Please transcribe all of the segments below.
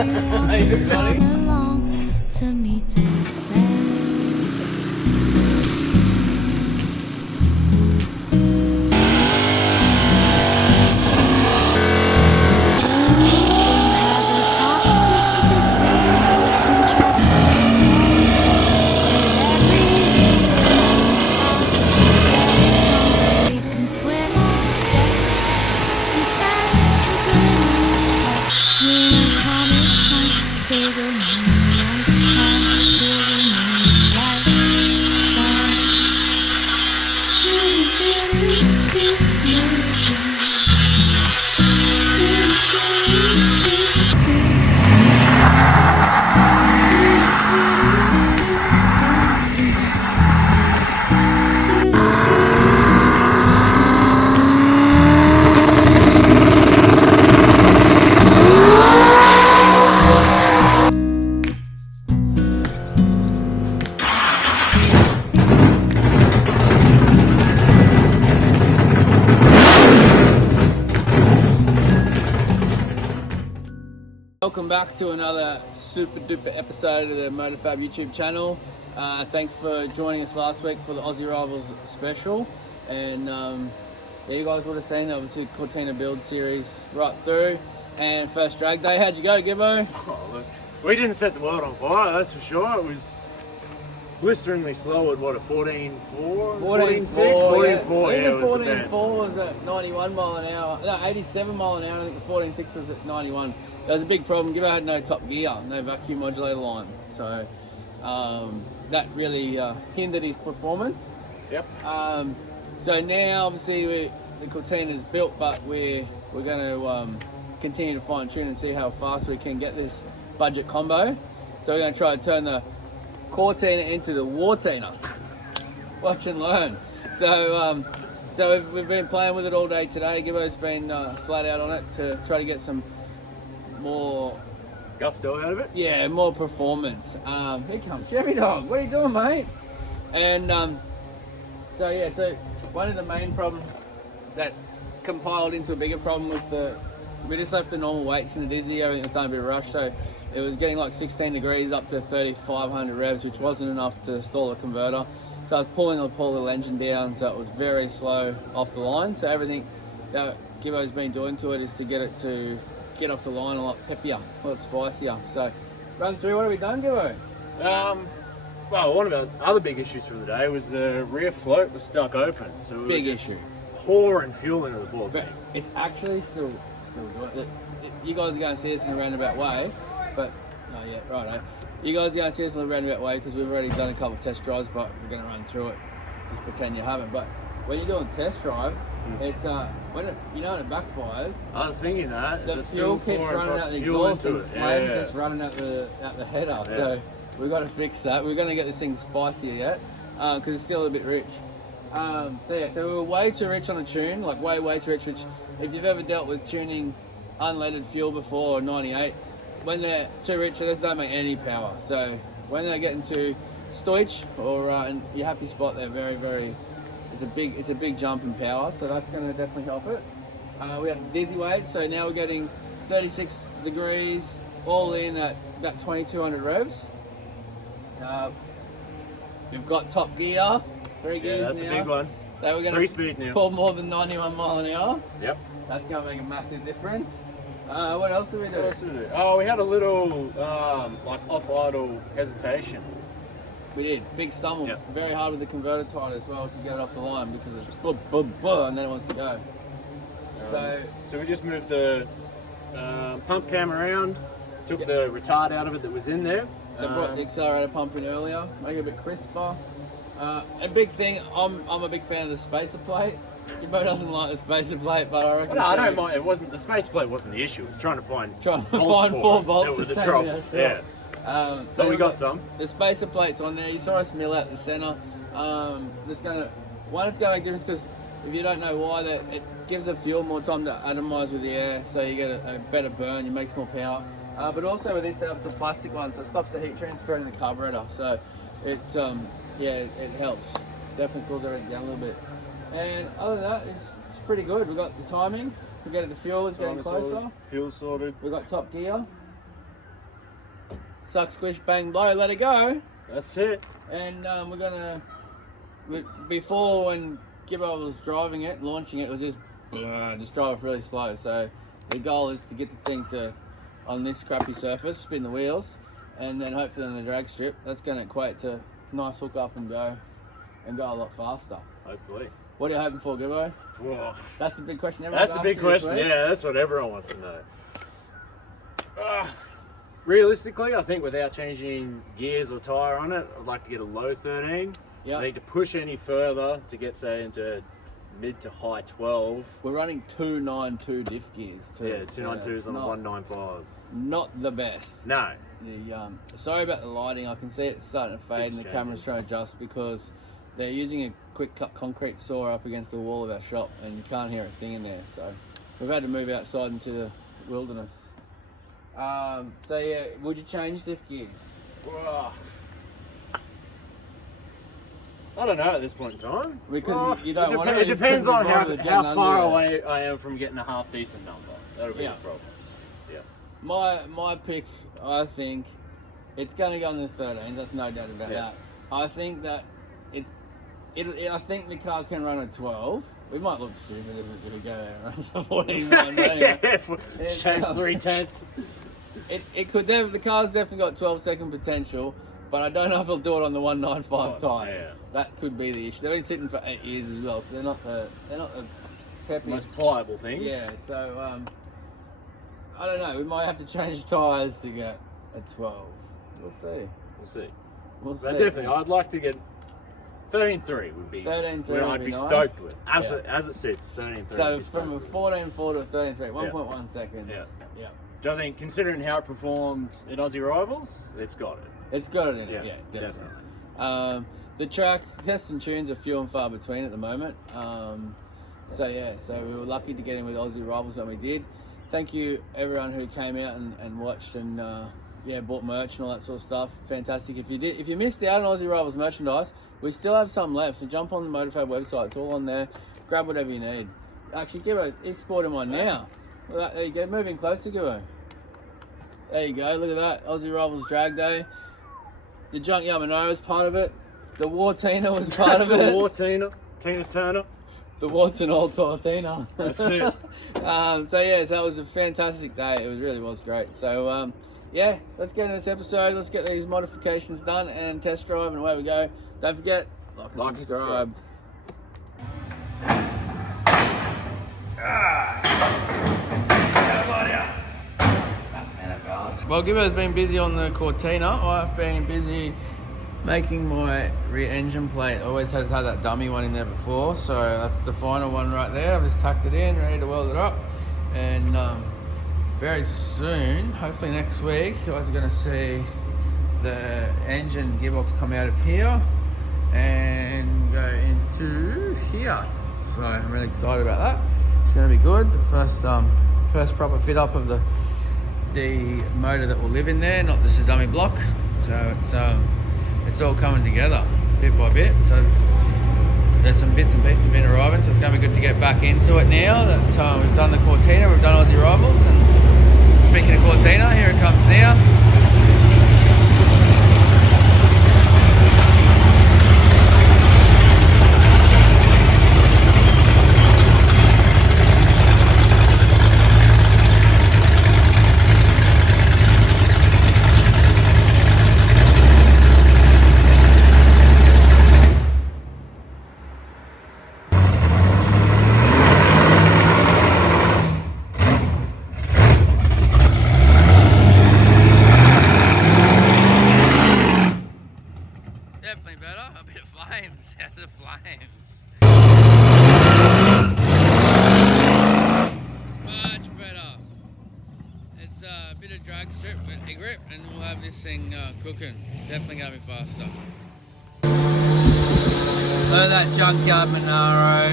everyone come along to meet us there. Welcome back to another super duper episode of the MotorFab YouTube channel. Thanks for joining us last week for the Aussie Rivals special. And yeah, you guys would have seen obviously Cortina build series right through. And first drag day, how'd you go, Gibbo? Oh, look, we didn't set the world on fire, that's for sure. It was blisteringly slow at what, a 14.4? 14.6? 14.4, yeah. Even The was the 14.4 best. was at 91 mile an hour. No, 87 mile an hour. I think the 14.6 was at 91. That was a big problem. Gibbo had no top gear, no vacuum modulator line. So that really hindered his performance. Yep. So now obviously the Cortina's built, but we're going to continue to fine tune and see how fast we can get this budget combo. So we're going to try to turn the Cortina into the Wartina. Watch and learn. So we've been playing with it all day today. Gibbo's been flat out on it to try to get some more Gusto out of it? Yeah, more performance. Here comes Chevy Dog. What are you doing, mate? And so one of the main problems that compiled into a bigger problem was we just left the normal weights in the dizzy. Everything was starting to be rushed, so it was getting like 16 degrees up to 3,500 revs, which wasn't enough to stall a converter. So I was pulling the poor little engine down, so it was very slow off the line. So everything that Gibbo's been doing to it is to get it to get off the line a lot peppier, a lot spicier. So run through, what have we done, Gibbo? Well, one of our other big issues from the day was the rear float was stuck open. So we Big were just issue. pouring fuel into the ball But thing. it's actually still doing. You guys are going to see this in a roundabout way, but no, yeah, right. You guys are going to see this in a roundabout way because we've already done a couple of test drives, but we're going to run through it. Just pretend you haven't. But when you're doing test drive, it's when it backfires. I was thinking that. The fuel keeps running out the exhaust and flames just running out the header. Yeah. So we've got to fix that. We're going to get this thing spicier yet because it's still a bit rich. So we were way too rich on a tune, like way too rich. Which, if you've ever dealt with tuning unleaded fuel before, or 98, when they're too rich, they just don't make any power. So when they're getting to stoich or in your happy spot, they're very. It's a big jump in power, so that's going to definitely help it. We have dizzy weights, so now we're getting 36 degrees all in at about 2,200 revs. We've got top gear, 3 gears that's now. a big one. So we're going 3-speed now. pull more than 91 mile an hour. Yep. That's going to make a massive difference. What else did we do? Oh, we had a little like off-idle hesitation. We did. Big stumble. Yep. Very hard with the converter tight as well to get it off the line because it's buh, and then it wants to go. So we just moved the pump cam around, took the retard out of it that was in there. So brought the accelerator pump in earlier, make it a bit crisper. A big thing, I'm a big fan of the spacer plate. Gibbo doesn't like the spacer plate, but I reckon. No, I don't mind. It wasn't the space plate wasn't the issue. It was trying to find four for it. bolts. That was to the save trouble. it, sure. Yeah. But we got some. The spacer plates on there. You saw us mill out the center. It's gonna make a difference because if you don't know why, that it gives the fuel more time to atomize with the air, so you get a better burn. You make more power. But also with this setup, it's a plastic one, so it stops the heat transfer in the carburetor. So it helps. Definitely cools everything down a little bit. And other than that, it's pretty good. We've got the timing. We get it. The fuel is getting closer. Fuel sorted. We've got top gear. suck, squish, bang, blow, let it go. That's it. And we're gonna, before when Gibbo was driving it, launching it was just drive it really slow. So the goal is to get the thing to, on this crappy surface, spin the wheels, and then hopefully on the drag strip, that's gonna equate to nice hook up and go a lot faster. Hopefully. What are you hoping for, Gibbo? Whoa. That's the big question. That's the big question. Yeah, that's what everyone wants to know. Realistically, I think without changing gears or tyre on it, I'd like to get a low 13. Yeah. I need to push any further to get, say, into mid to high 12. We're running 292 diff gears too. Yeah, 292s on a 195. Not the best. No. Sorry about the lighting. I can see it starting to fade, and the camera's trying to adjust because they're using a quick cut concrete saw up against the wall of our shop, and you can't hear a thing in there. So we've had to move outside into the wilderness. So yeah, would you change diff gears? I don't know at this point in time. Because you don't want it depends on how far away I am from getting a half decent number. That'll be the problem. Yeah. My pick, I think, it's going to go in the 13s. That's no doubt about that. I think that I think the car can run a 12. We might look stupid if we go there and run some 14. Change 3/10. It could. The car's definitely got 12-second potential, but I don't know if it'll do it on the 195 tyres. Yeah. That could be the issue. They've been sitting for 8 years as well, so they're not the peppiest. Most pliable things. Yeah. So I don't know. We might have to change tyres to get a 12. We'll see. But definitely, I'd like to get 13.3 would be. 13.3 I'd be nice. stoked with. Absolutely, as it sits, 13.3. So from a 14.4 to a 13.3, 1.1 seconds. Yeah. Do I think, considering how it performed in Aussie Rivals, it's got it. It's got it in it. Yeah, definitely. The track tests and tunes are few and far between at the moment. So we were lucky to get in with Aussie Rivals when we did. Thank you everyone who came out and watched and bought merch and all that sort of stuff. Fantastic. If you missed out on Aussie Rivals merchandise, we still have some left. So jump on the Motorfab website. It's all on there. Grab whatever you need. Actually, Gibbo, he's sporting one now. Well, there you go. Moving closer, Gibbo. There you go. Look at that. Aussie Rivals Drag Day. The Junk Yamano was part of it. The Cortina was part of it. The Cortina. Tina Turner. The Warts and Old Cortina. That's it. So that was a fantastic day. It really was great. So let's get into this episode. Let's get these modifications done and test drive, and away we go. Don't forget, like and subscribe. Well, Gibbo's been busy on the Cortina. I've been busy making my rear engine plate. I always had that dummy one in there before, so that's the final one right there. I've just tucked it in, ready to weld it up, and very soon, hopefully next week, you guys are going to see the engine gearbox come out of here and go into here. So I'm really excited about that. It's going to be good. The first proper fit up of the motor that will live in there, not just a dummy block. So it's all coming together bit by bit. So there's some bits and pieces been arriving, so it's going to be good to get back into it now that we've done the Cortina, we've done Aussie Rivals. And speaking of Cortina, here it comes now. Definitely better. A bit of flames. That's the flames. Much better. It's a bit of drag strip, but a grip, and we'll have this thing cooking. It's definitely going to be faster. Look at that junkyard Monaro.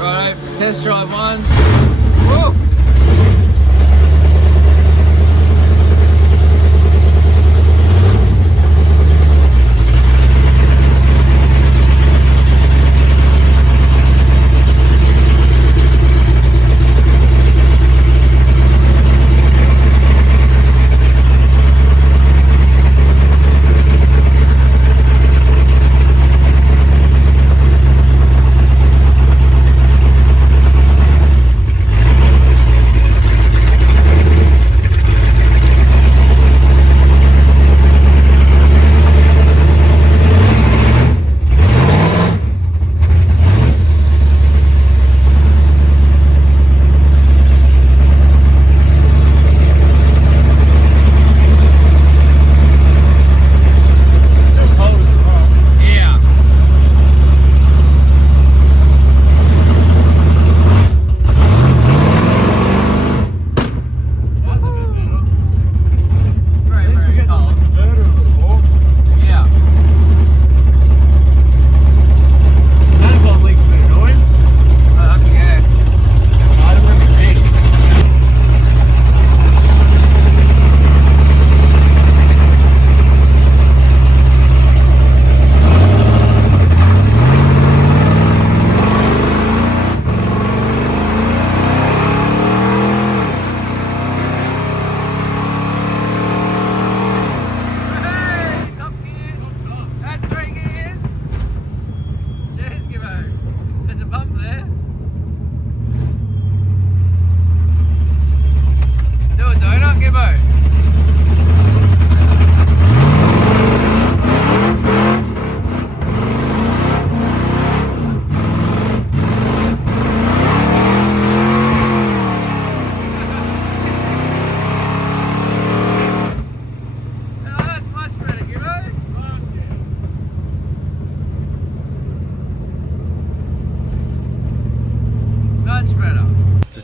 Righto, test drive one. Woo!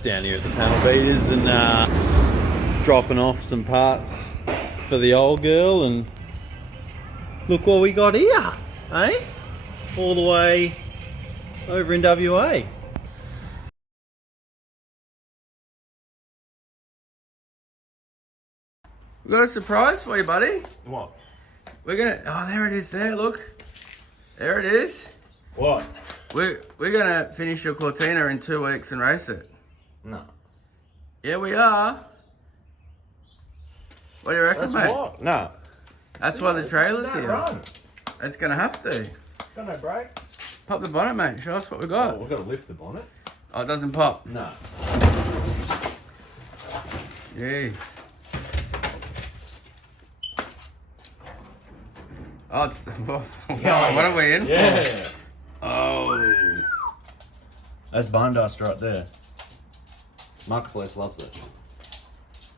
down here at the panel beaters and dropping off some parts for the old girl, and look what we got here, eh? All the way over in WA. We got a surprise for you, buddy. What? We're gonna. Oh, there it is. There, look. There it is. What? We're gonna finish your Cortina in 2 weeks and race it. No. Yeah, we are. What do you reckon, That's mate? what? No. That's why the trailer's Don't here. run. It's gonna have to. It's got no brakes. Pop the bonnet, mate. Show us what we Oh, got. we've got to lift the bonnet. Oh, it doesn't pop. No. Jeez. Oh, it's. What are we in Yeah. for? Oh. That's bone dust right there. Marketplace loves it.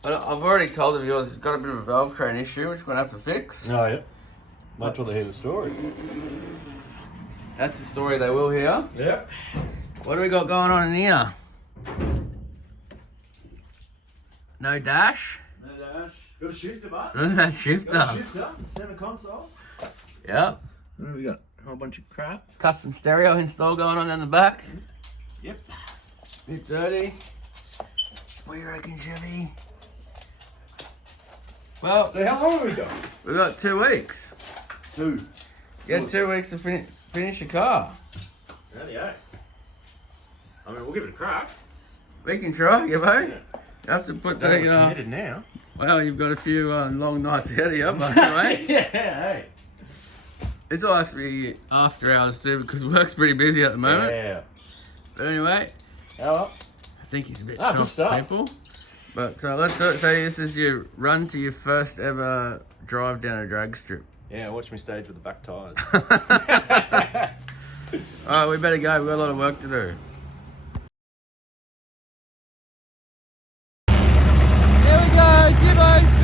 I've already told the viewers it's got a bit of a valve train issue, which we're going to have to fix. Oh, yeah. Wait till they hear the story. That's the story they will hear. Yeah. What do we got going on in here? No dash? No dash. Got a shifter, mate. Look at that shifter. Got a shifter. Center console. Yep. We got a whole bunch of crap. Custom stereo install going on in the back. Yep. Bit dirty. What do you reckon, Chevy? Well, So how long have we got? we've got 2 weeks. 2. You had 2 weeks to finish your car. Yeah. I mean, we'll give it a crack. We can try, you know. You have to put the. Committed now. Well, you've got a few long nights ahead of you, but anyway. Yeah, hey. This will have to be after hours too because work's pretty busy at the moment. Yeah. But anyway, How I think he's a bit good shocked, stuff. people. But let's do it. So this is your run to your first ever drive down a drag strip. Yeah, watch me stage with the back tyres. All right, we better go. We've got a lot of work to do. Here we go, Gibbo.